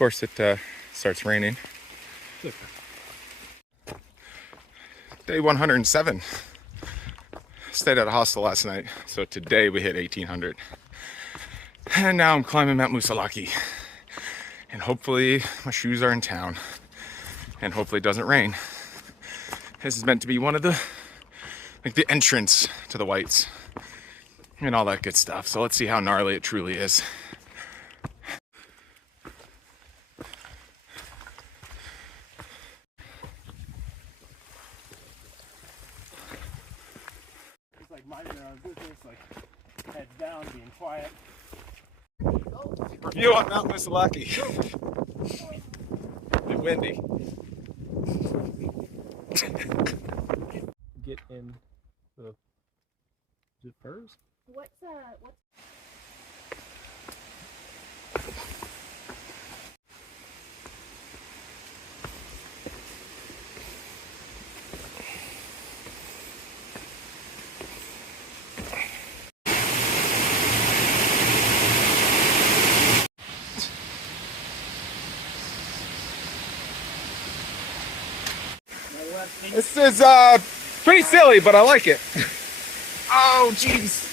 course, it starts raining. Day 107. Stayed at a hostel last night, so today we hit 1800. And now I'm climbing Mount Moosilauke. And hopefully my shoes are in town. And hopefully it doesn't rain. This is meant to be one of the entrance to the Whites. And all that good stuff. So let's see how gnarly it truly is. It's like minding their own business, like head down, being quiet. Review on Mount Moosilauke. It's windy. Get in the furs? What's This is pretty silly, but I like it. Oh, jeez.